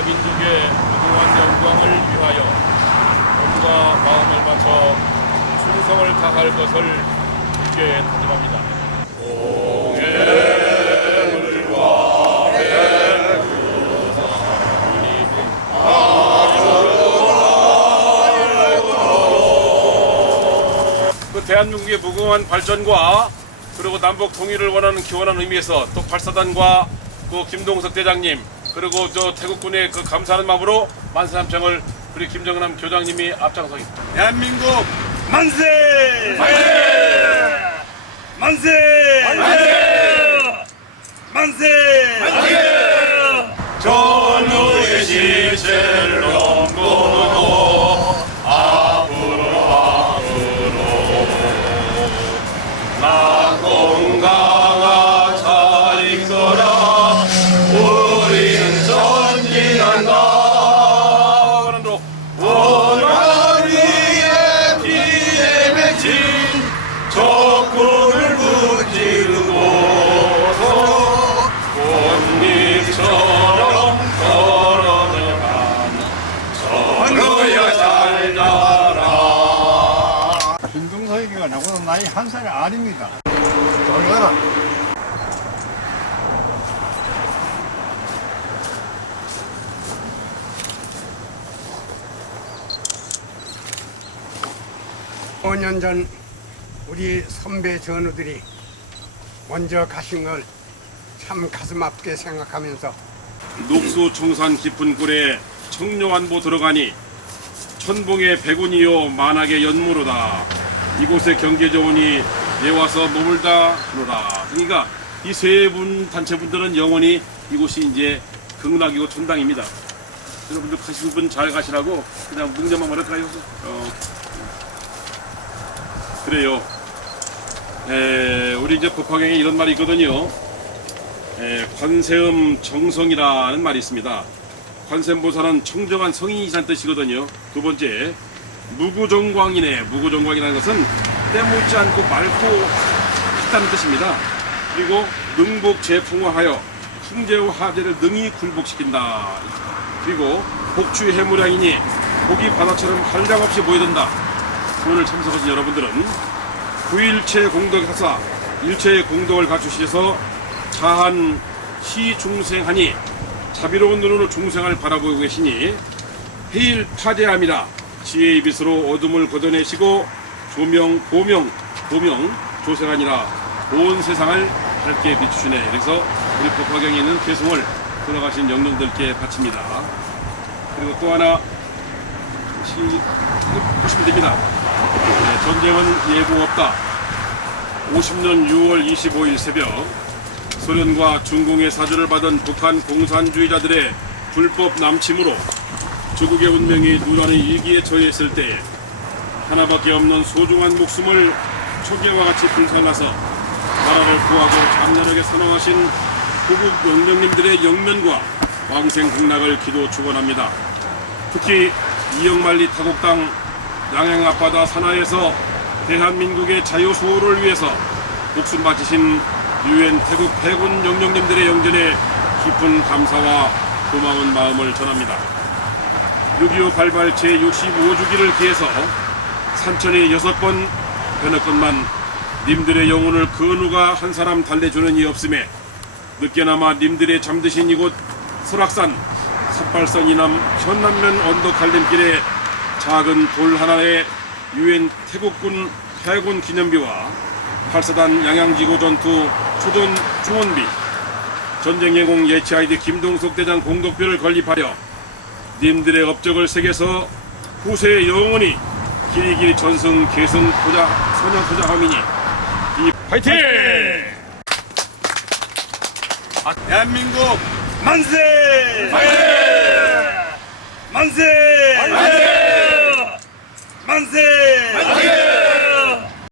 민족의 무궁한 영광을 위하여 몸과 마음을 바쳐 충성을 다할 것을 굳게 다짐합니다. 그 대한민국의 무궁한 발전과 그리고 남북 통일을 원하는 기원한 의미에서 또 발사단과 그 김동석 대장님 그리고 저 태국군의 그 감사하는 마음으로 만세삼창을 우리 김정남 교장님이 앞장서겠습니다. 대한민국 만세! 만세! 만세! 살이 아닙니다. 돌려라. 오년 전 우리 선배 전우들이 먼저 가신 걸 참 가슴 아프게 생각하면서 녹수 청산 깊은 굴에 청룡안보 들어가니 천봉의 백운이요 만악의 연무로다 경계 좋으니 내 와서 머물다 하노라 그러니까 이 세 분 단체분들은 영원히 이곳이 이제 극락이고 천당입니다 여러분들 가신 분잘 가시라고 그냥 묵념만 말할까요? 어, 그래요 에, 우리 이제 법화경에 이런 말이 있거든요 에, 관세음 정성이라는 말이 있습니다. 관세음보살은 청정한 성인이란 뜻이거든요. 두 번째, 무구정광이네. 무구정광이라는 것은 때묻지 않고 맑고 했다는 뜻입니다. 그리고 능복 재풍화하여 풍재와 하재를 능히 굴복시킨다. 그리고 복추의 해무량이니 복이 바다처럼 한량없이 모여든다. 오늘 참석하신 여러분들은 구일체 공덕 하사 일체의 공덕을 갖추셔서 자한 시중생하니 자비로운 눈으로 중생을 바라보고 계시니 해일 파대함이라 지혜의 빛으로 어둠을 걷어내시고 조명 보명 보명 조생하니라 온 세상을 밝게 비추시네. 그래서 우리 법화경에 있는 개송을 돌아가신 영령들께 바칩니다. 그리고 또 하나 시, 보시면 됩니다. 네, 전쟁은 예고 없다. 50년 6월 25일 새벽 소련과 중공의 사주를 받은 북한 공산주의자들의 불법 남침으로 조국의 운명이 누란의 위기에 처했을 때에 하나밖에 없는 소중한 목숨을 초계와 같이 불살라서 나라를 구하고 장렬하게 선언하신 고국 영령님들의 영면과 왕생 극락을 기도 축원합니다. 특히 이영만리 타국당 양양 앞바다 산하에서 대한민국의 자유 수호를 위해서 목숨 바치신 유엔 태국 해군 영령님들의 영전에 깊은 감사와 고마운 마음을 전합니다. 6.25 발발 제65주기를 기해서 산천이 여섯 번 변했건만 님들의 영혼을 그 누가 한 사람 달래주는 이 없음에 늦게나마 님들의 잠드신 이곳 설악산 삿발산 이남 현남면 언덕 갈림길에 작은 돌 하나에 유엔 태국군 해군 기념비와 팔사단 양양지구 전투 초전 충원비 전쟁 예공 예치 아이디 김동석 대장 공덕비를 건립하여 님들의 업적을 새겨서 후세에 영원히 길이 길이 전승 계승 포자 선영 포자함이니 이 파이팅! 대한민국 만세! 만세! 만세! 만세!